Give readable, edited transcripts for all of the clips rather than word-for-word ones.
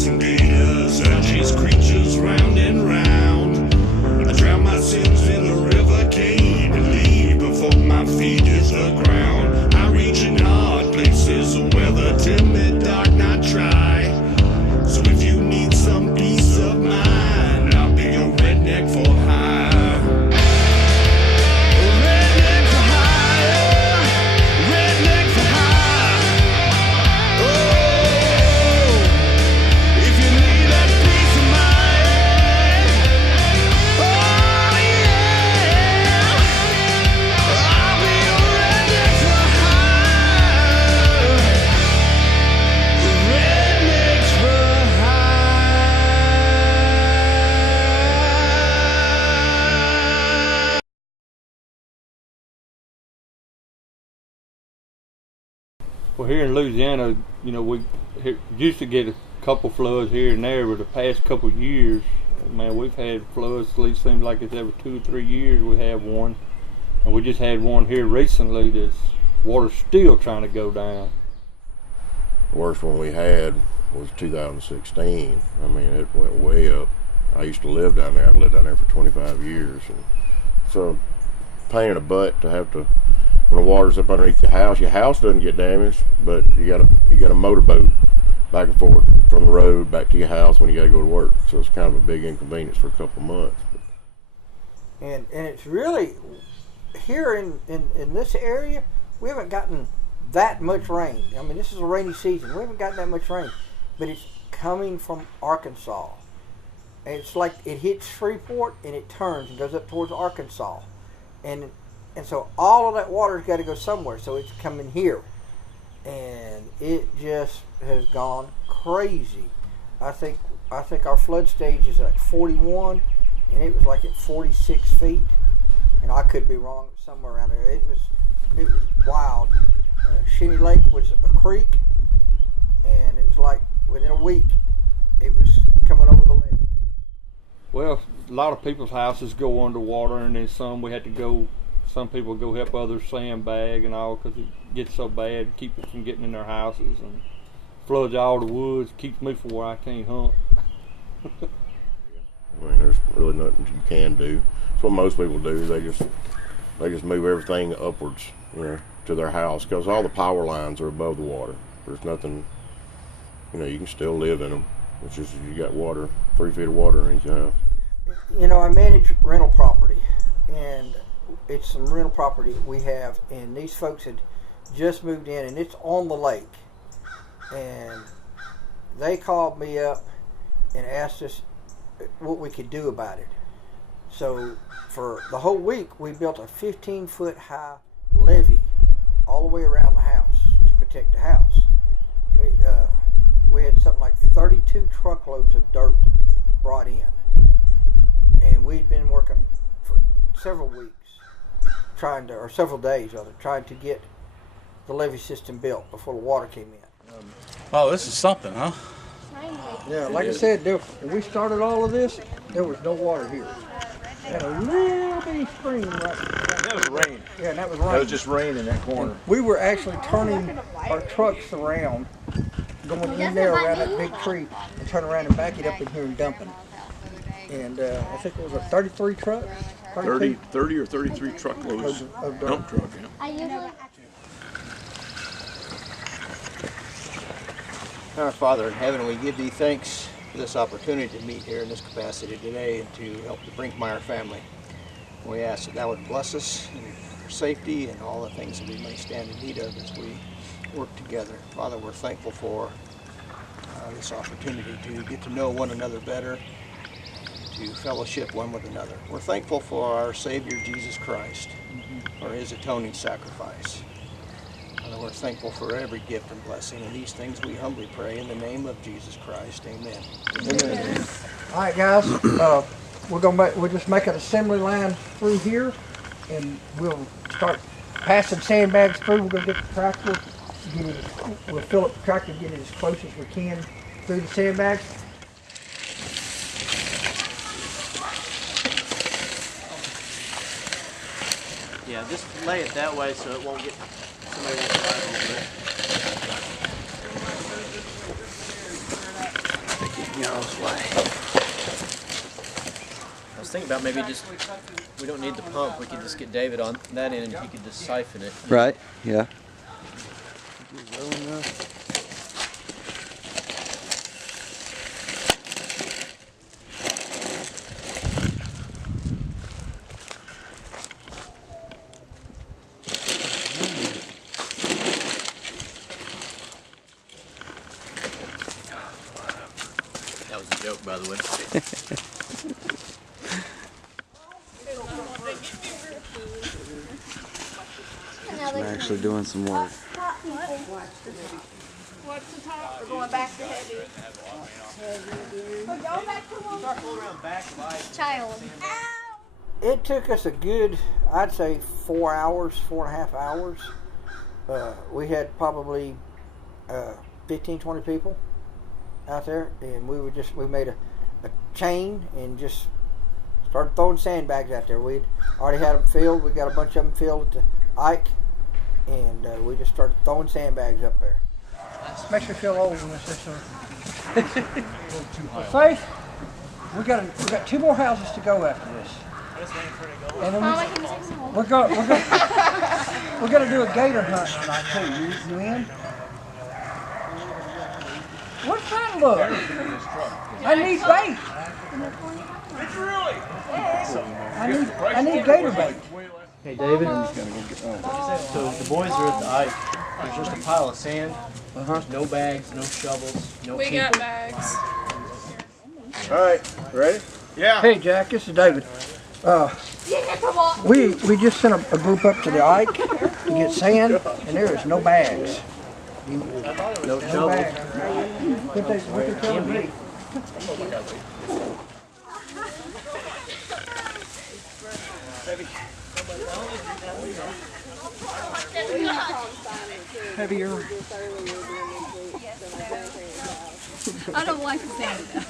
snakes and gators, I chase creatures round and round. I drown my sins in the river, can't believe before my feet hit the ground. I reach in hard places where the timid dark not try. So if you need some peace of mind, I'll be a redneck for hire. Well, here in Louisiana, you know, we used to get a couple floods here and there, but the past couple of years, man, we've had floods. At least seems like it's every 2 or 3 years we have one, and we just had one here recently. That's water's still trying to go down. The worst one we had was 2016. I mean, it went way up. I used to live down there. I'd lived down there for 25 years, and so pain in the butt to have to. When the water's up underneath your house doesn't get damaged, but you got a motorboat back and forth from the road back to your house when you got to go to work. So it's kind of a big inconvenience for a couple of months. And it's really here in this area, we haven't gotten that much rain. I mean, this is a rainy season. We haven't gotten that much rain, but it's coming from Arkansas. And it's like it hits Freeport and it turns and goes up towards Arkansas, and so all of that water's got to go somewhere, so it's coming here. And it just has gone crazy. I think our flood stage is like 41, and it was like at 46 feet. And I could be wrong, somewhere around there. It was wild. Shinny Lake was a creek, and it was like within a week, it was coming over the levee. Well, a lot of people's houses go underwater, and then some people go help others sandbag and all, because it gets so bad, keep it from getting in their houses, and floods all the woods, keeps me from where I can't hunt. I mean, there's really nothing you can do. That's what most people do. They just move everything upwards, you know, to their house, because all the power lines are above the water. There's nothing, you know, you can still live in them. It's just you got water, 3 feet of water underneath your house. You know, I manage rental property, and it's some rental property we have, and these folks had just moved in, and it's on the lake. And they called me up and asked us what we could do about it. So for the whole week, we built a 15-foot high levee all the way around the house to protect the house. We had something like 32 truckloads of dirt brought in, and we'd been working for several weeks, several days rather, trying to get the levee system built before the water came in. Oh, this is something, huh? Yeah, like I said, when we started all of this, there was no water here. Had a little bitty spring right there. That was rain. Yeah, and that was rain. That was just rain in that corner. And we were actually turning our trucks around, going in there around that big tree, and turn around and back it up in here and dumping. And I think it was a 33 trucks. 30 or 33 truckloads of dump truck. Yeah. Our Father in heaven, we give thee thanks for this opportunity to meet here in this capacity today and to help the Brinkmeyer family. We ask that thou would bless us in our safety and all the things that we may stand in need of as we work together. Father, we're thankful for this opportunity to get to know one another better, to fellowship one with another. We're thankful for our Savior Jesus Christ, for his atoning sacrifice. And we're thankful for every gift and blessing, and these things we humbly pray in the name of Jesus Christ. Amen. Amen. All right, guys, we'll just make an assembly line through here, and we'll start passing sandbags through. We're going to get the tractor, we'll fill up the tractor, get it as close as we can through the sandbags. Yeah, just lay it that way so it won't get somebody won't slide over it. this way. I was thinking about maybe just, we don't need the pump, we could just get David on that end and he could just siphon it. Right, yeah. That was a joke, by the way. We're actually doing some work. What's the top? We're going back to heavy. Go back to one. Child. It took us a good, I'd say 4 hours, 4.5 hours. We had probably 15, 20 people out there, and we made a chain and just started throwing sandbags out there. We'd already had them filled. We got a bunch of them filled at the Ike, and we just started throwing sandbags up there. Makes me feel old when I say so. Faith, we got 2 more houses to go after this. And then we're going to do a gator hunt tonight too. You in? What's that look? I need bait. I need gator bait. Hey David, so the boys are at the Ike. There's just a pile of sand. There's no bags, no shovels, no We people. got bags. All right, ready? Yeah. Hey Jack, this is David. We just sent a group up to the Ike to get sand, and there is no bags. No shovels. Bags. What they telling me? Heavier. I don't like the sound of that.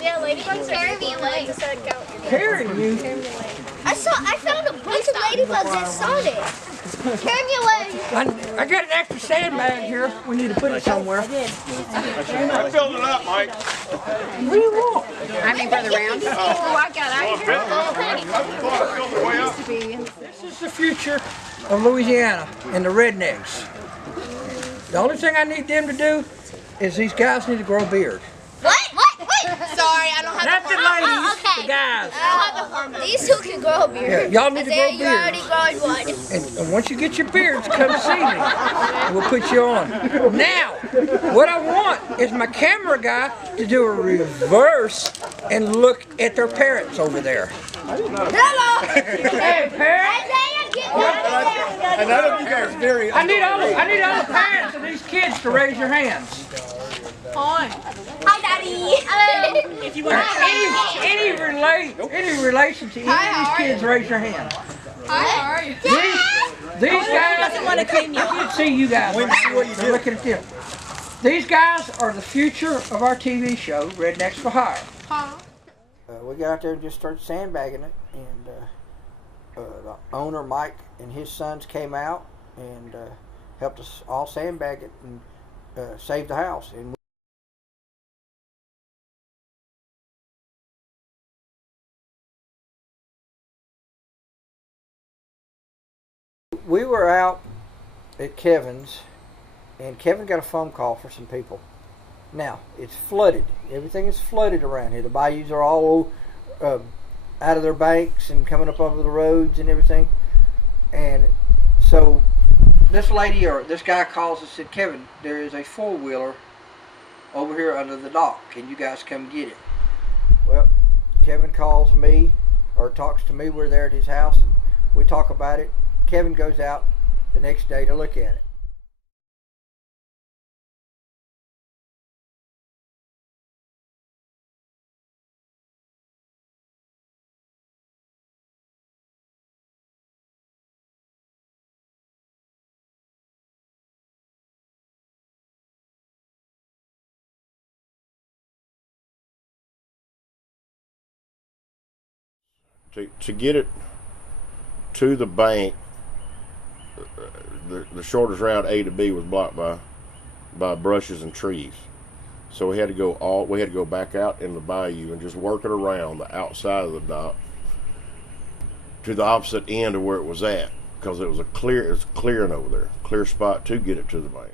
Yeah, ladybugs carry me away. Carrying you? I found a bunch of ladybugs inside it. Carry me away. I got an extra sandbag here. We need to put it somewhere. I filled it up, Mike. What do you want? I mean, Brother Round. Oh, I got This is the future of Louisiana and the Rednecks. The only thing I need them to do is these guys need to grow a beard. What? Sorry, I don't have Not the ladies, okay. the guys. I don't have the These two can grow a beard. Yeah, y'all need to grow You're already beards. growing one. And once you get your beards, come see me. And we'll put you on. Now, what I want is my camera guy to do a reverse and look at their parents over there. Hello. Hey, parents! And none of you guys very. I need all the parents of these kids to raise your hands. Hi, Daddy. If you want Any relation to any of these kids, raise your hand. Hi, how are you? These guys doesn't want to clean you. I can't see you guys. I'm looking at them. These guys are the future of our TV show, Rednecks for Hire. We got out there and just started sandbagging it, and the owner, Mike, and his sons came out and helped us all sandbag it and save the house. And we were out at Kevin's, and Kevin got a phone call for some people. Now, it's flooded. Everything is flooded around here. The bayous are all out of their banks and coming up over the roads and everything. And so this lady or this guy calls and said, Kevin, there is a four-wheeler over here under the dock. Can you guys come get it? Well, Kevin calls me or talks to me. We're there at his house and we talk about it. Kevin goes out the next day to look at it. To get it to the bank, the shortest route A to B was blocked by brushes and trees. So we had to go back out in the bayou and just work it around the outside of the dock to the opposite end of where it was at, because it was clearing over there, clear spot to get it to the bank.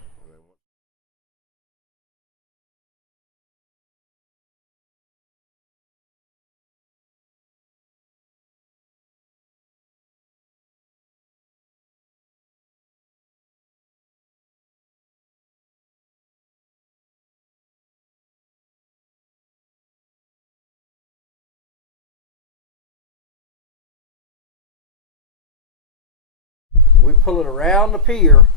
We pull it around the pier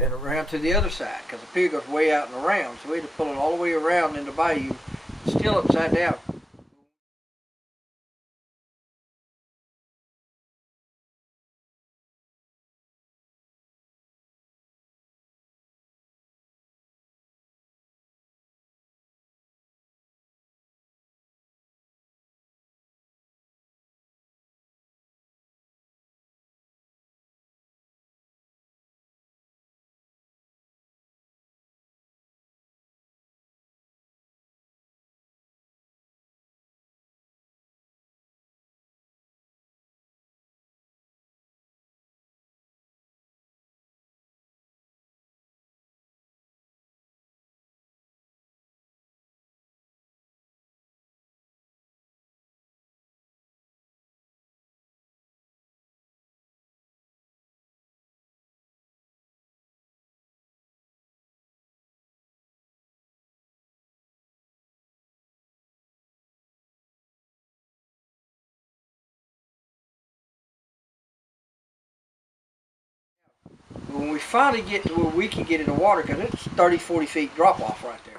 and around to the other side, because the pier goes way out and around. So we had to pull it all the way around in the bayou, still upside down. When we finally get to where we can get in the water, because it's 30, 40 feet drop off right there.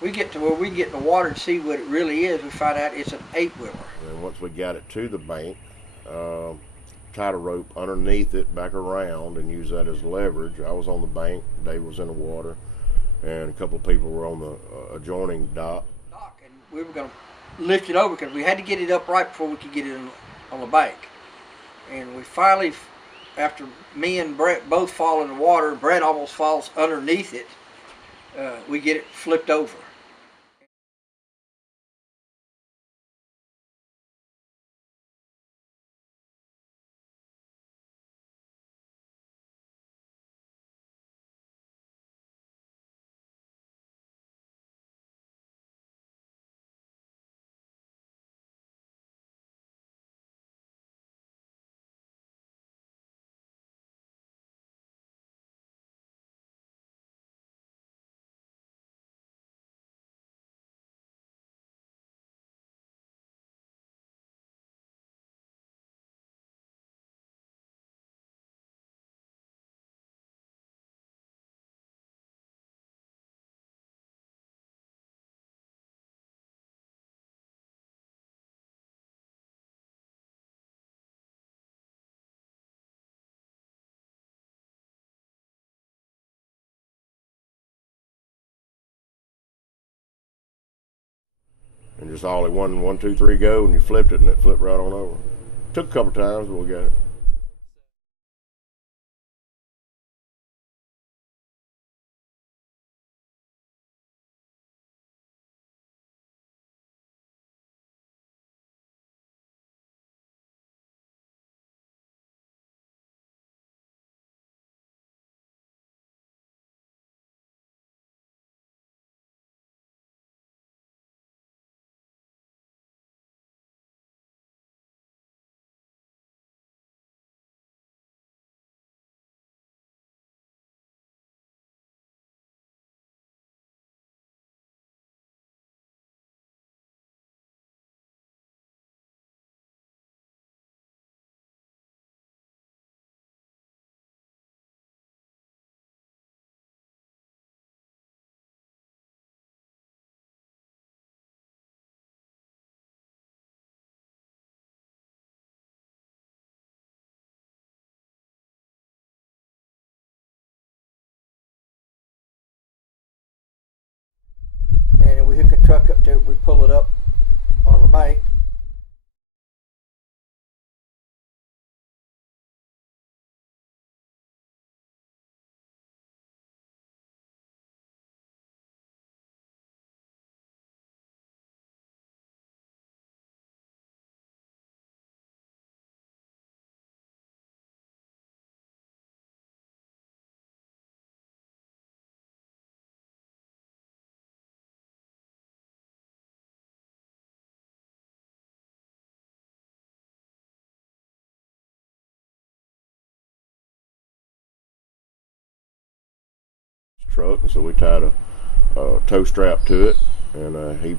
We get to where we get in the water and see what it really is. We find out it's an 8-wheeler. And once we got it to the bank, tied a rope underneath it back around and used that as leverage. I was on the bank, Dave was in the water, and a couple of people were on the adjoining dock. And we were going to lift it over because we had to get it up right before we could get it on the bank. And we finally, after me and Brett both fall in the water, Brett almost falls underneath it, we get it flipped over. And just all at one, two, three, go, and you flipped it, and it flipped right on over. Took a couple times, but we got it. and then we hook a truck up to it. We pull it up on the bank. Truck, and so we tied a tow strap to it, and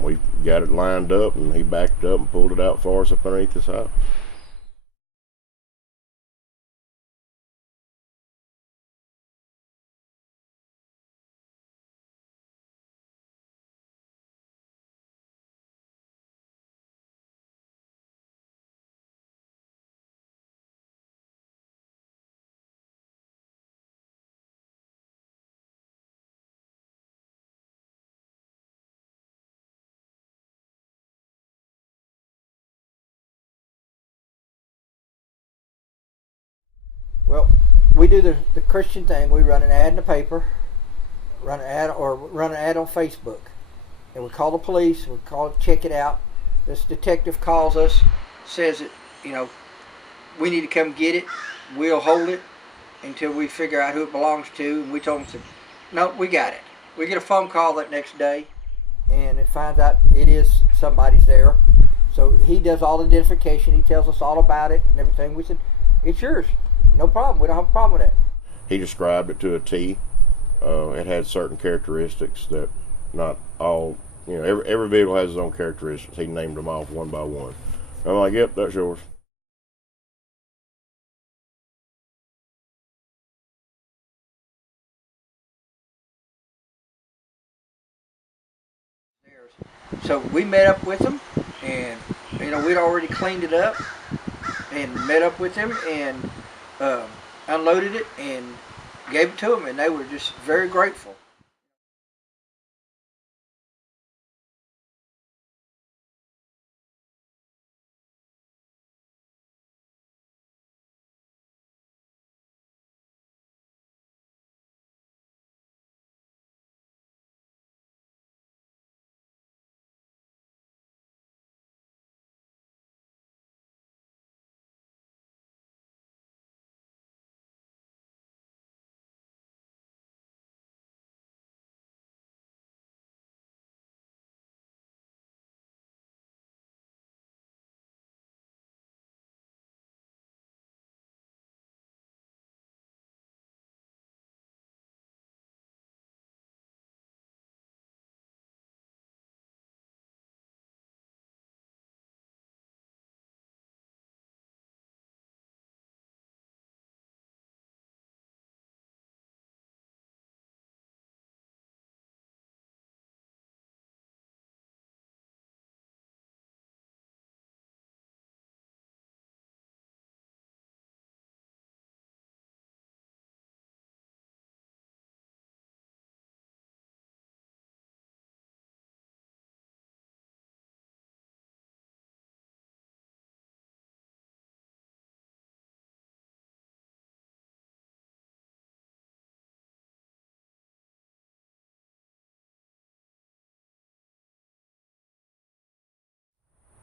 we got it lined up, and he backed up and pulled it out for us up underneath this house. Well, we do the Christian thing. We run an ad in the paper, run an ad on Facebook, and we call the police. We check it out. This detective calls us, says that, you know, we need to come get it. We'll hold it until we figure out who it belongs to. And we told him, no, we got it. We get a phone call that next day, and it finds out it is somebody's there. So he does all the identification. He tells us all about it and everything. We said, it's yours. No problem. We don't have a problem with that. He described it to a T. It had certain characteristics that not all, you know, every vehicle has its own characteristics. He named them off one by one. I'm like, yep, that's yours. So we met up with them, and, you know, we'd already cleaned it up and met up with them and unloaded it and gave it to them, and they were just very grateful.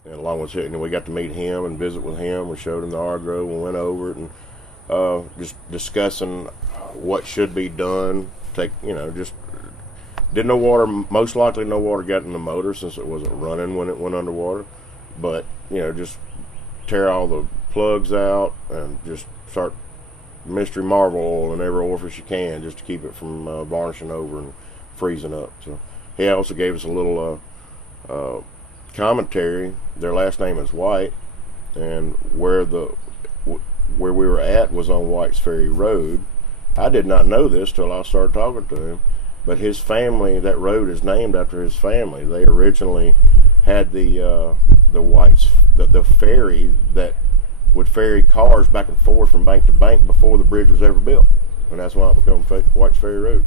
And along with it, and we got to meet him and visit with him. We showed him the agro. We went over it and just discussing what should be done. Just didn't know water. Most likely, no water got in the motor since it wasn't running when it went underwater. But just tear all the plugs out and just start mystery marvel oil in every orifice you can, just to keep it from varnishing over and freezing up. So he also gave us a little commentary. Their last name is White, and where we were at was on White's Ferry Road. I did not know this till I started talking to him, but his family, that road is named after his family. They originally had the ferry that would ferry cars back and forth from bank to bank before the bridge was ever built, and that's why it became White's Ferry Road.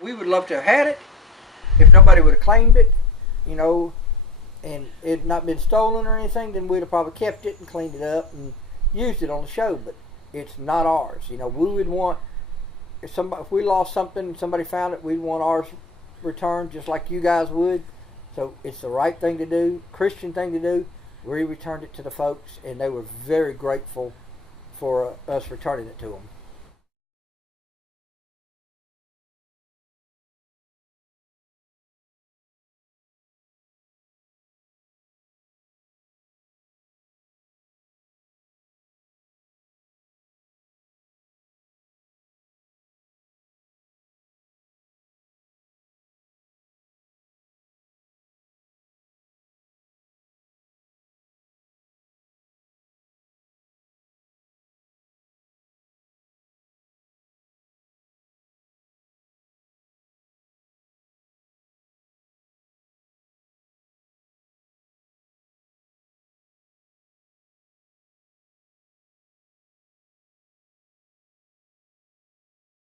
We would love to have had it if nobody would have claimed it, you know, and it had not been stolen or anything, then we'd have probably kept it and cleaned it up and used it on the show, but it's not ours. You know, we would want, if we lost something and somebody found it, we'd want ours returned just like you guys would. So it's the right thing to do, Christian thing to do. We returned it to the folks, and they were very grateful for us returning it to them.